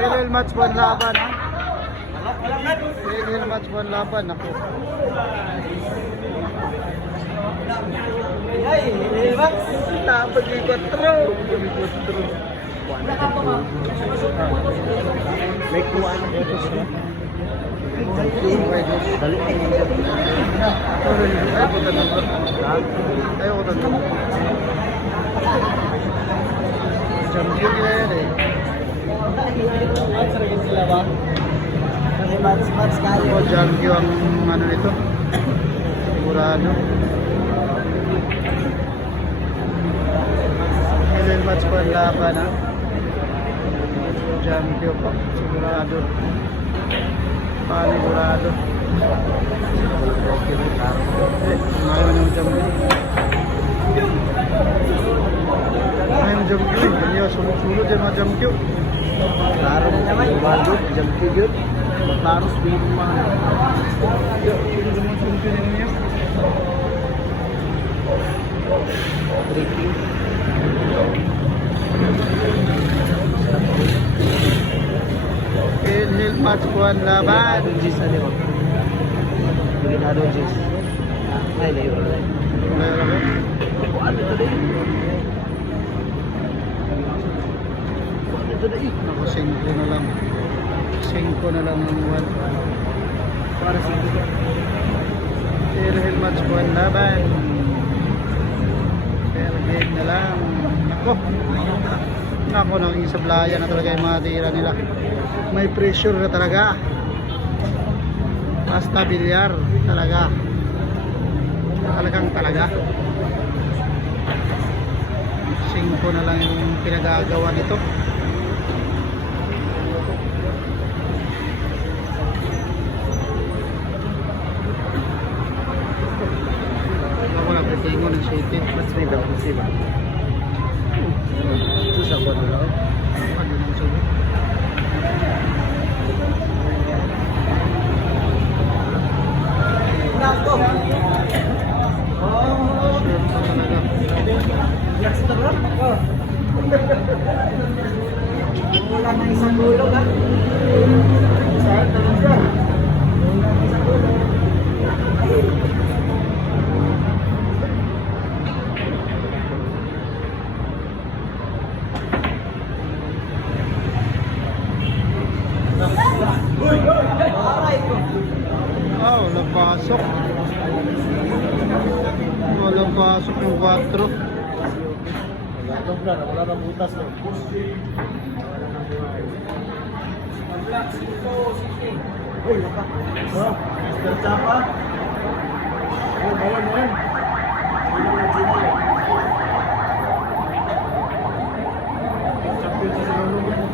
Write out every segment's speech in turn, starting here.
Real match 1 laban ha. Real match 1 laban ako. Ay, Max, tapos yung 4. May kuha na ito siya. Dali. Ayaw ko tanong. Champion nila yan eh. Sila ba? Match kayo. O, champion ang ano nito. Sigurado. Real match 1 laban ha. Champion pa. Sigurado. Panigurado. Ngayon ang champion. Ngayon champion. Ganyan sunod-sunod yung mga champion. Klaro na naman. Waldo, champion yun. Klaro, speed mo. Sino naman champion yun niya? Breaking. Hill match 1 laban. Jis ano ba? Dominado Jis. Ay, layo. Ano ito na yun? Ano ito na yun? Ako 5 na lang. 5 na lang ang 1. Para sa ito. Hill match 1 laban. Fair game na lang. Nako nang isablaya na talaga yung mga tira nila. May pressure na talaga. Basta bilyar talaga. Talaga. 5 na lang yung pinagagawa nito. Ako na pretingo ng city. Mas may daw kasi ba? Ito sa buwan na lang. Ano nang sabi? Nako! Sure pa talaga. Relax na bro? Wala na isang gulong ha? Saan talaga? Wala na isang gulong. Walang pasok. Walang pasok yung 4. Wala na butas no. Uy, naka. Oh, Mr. Chapa. Oh, bawal. Champion sa lolo yan.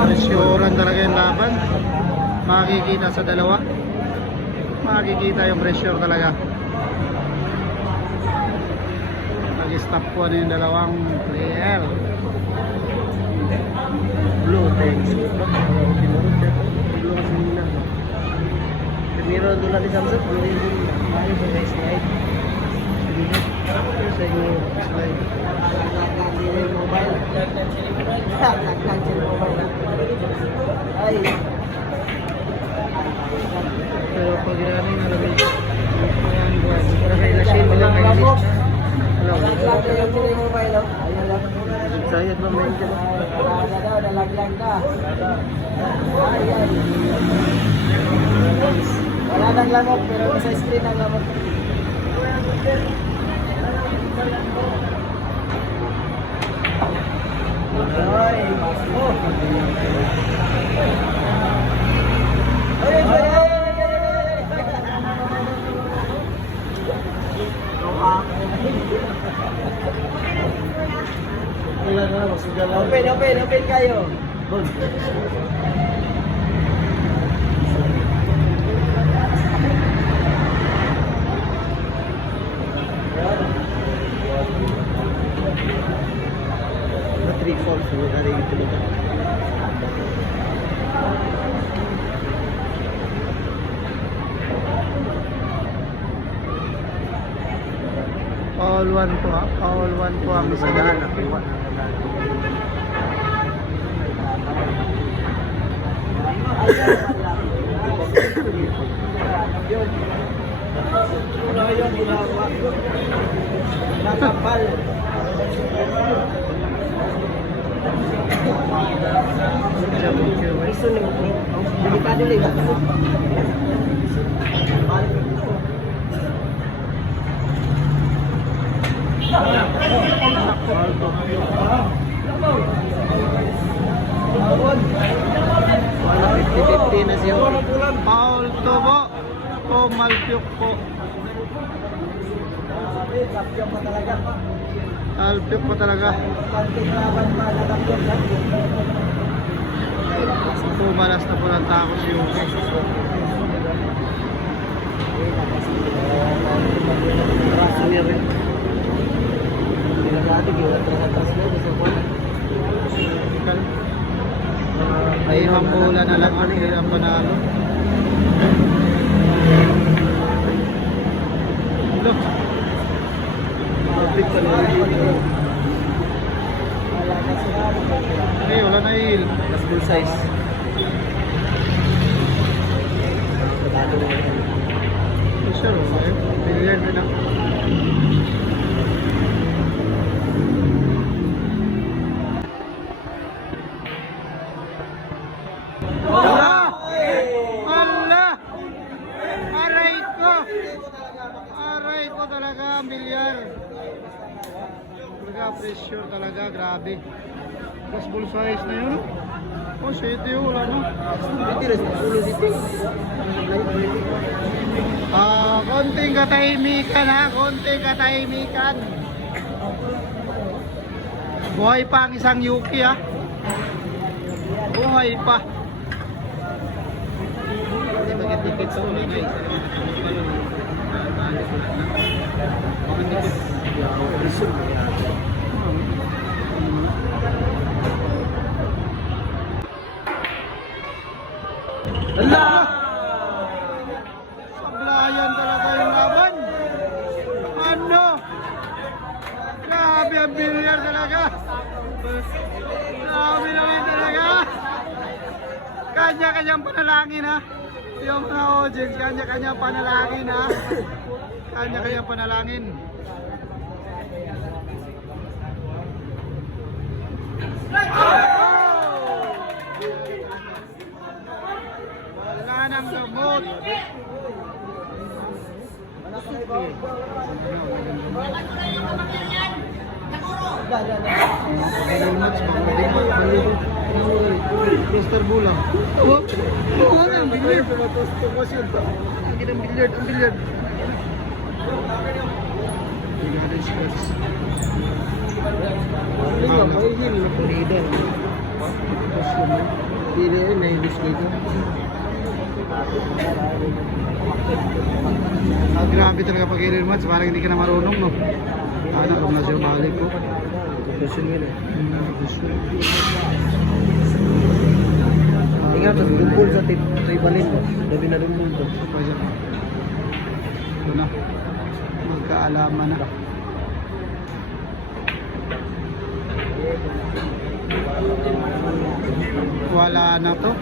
Presyoran talaga yung laban. Makikita sa dalawa. Makikita yung pressure talaga. Nag-stop po na yung dalawang player. Blue, thanks. Primero doon natin Samsung, blue rin din. Ayun sa next slide. Sa inyo slide. Mobile. Ay. Pero pag ilalim na lang ayan buwan. Para kay Lashane wala kay Lashane. Sayad na may ito. Wala nang lamok pero sa screen ang lamok. Open kayo. Na 3-4 so dari itu. All one po ha. All one po ang isa. Ano yung ginawa? Nakapal. Iso ni mo. Delikado lang. Wala 50-50 na siya. Paul Tubo o Malpiok po. Malpiok po talaga. Pumalas na po ng tako si Yuki. Ay hambulan na lang ang panalo. Look. Perfect pala. Ay, wala na il. Mas full size. Sure, okay. Billiard na. Ala! Ala! Aray ko! Aray ko talaga ang bilyar. Talaga pressure talaga, grabe. Plus full size na yun. Oh, shit yun, wala na. Konting katahimikan ha, konting katahimikan. Buhay pa ang isang Yuki ha. Buhay pa. Hindi magiging sa ulo na Allah! Sablayan talaga yung laban. Ano? Grabe ang bilyar talaga. Grabe naman talaga. Kanya-kanyang panalangin ha. Yung mga audience, kanya-kanyang panalangin ha. Kanya-kanyang panalangin. Wala nang gamot. Mr. Bulang. Oh, ano ang billiard? Ang billiard, ang billiard. United States. Grabe talaga pag i-real match, parang hindi ka na marunong, no? Anak, kung na siya balik ko. Ingat, kumpul sa tribalin mo. Dabi na rin mundo. Ito na. Magkaalaman na. Wala na to.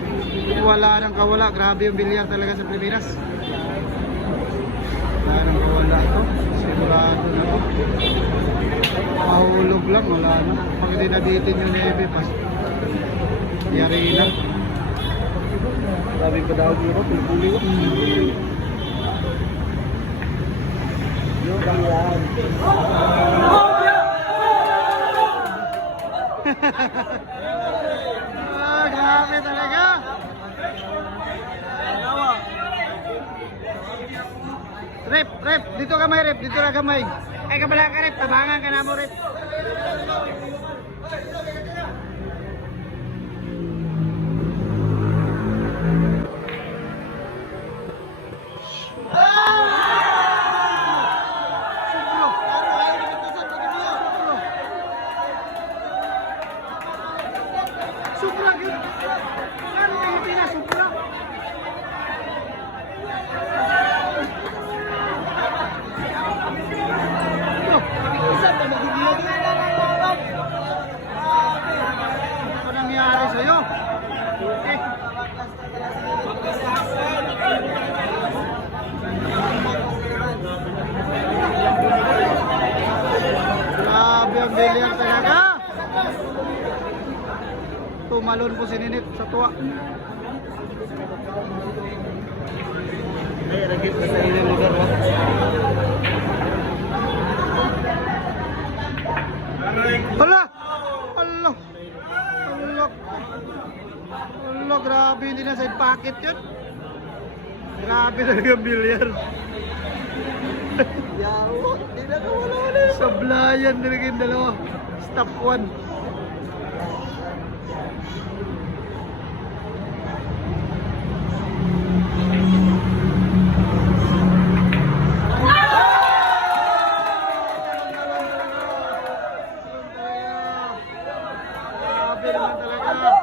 Wala nang kawala. Grabe yung bilyar talaga sa Pilipinas. Wala nang kawala to. Sigurado na to. Mahulog lang. Wala na. Pag hindi naditin yung nebe, yari na. Grabe pa daw dito, pulpuli ko. Yung kanyang. Grabe talaga. Rep, dito kamay rep, dito na kamay. Ay kabala ka rep, tabangan ka na mo rep. Supra yun. Ano yung pinasupra? Oh. bilyar talaga. Tumalon po si Ninit sa tuwa. Ay, ragit na sa ilang lugar. Hala! Hala! Hala! Hala, grabe, hindi na side pocket yun. Grabe talaga ang bilyar. Yawa, hindi na wala. Sablayan talaga yung dalawa. Stop 1. Grabe naman talaga.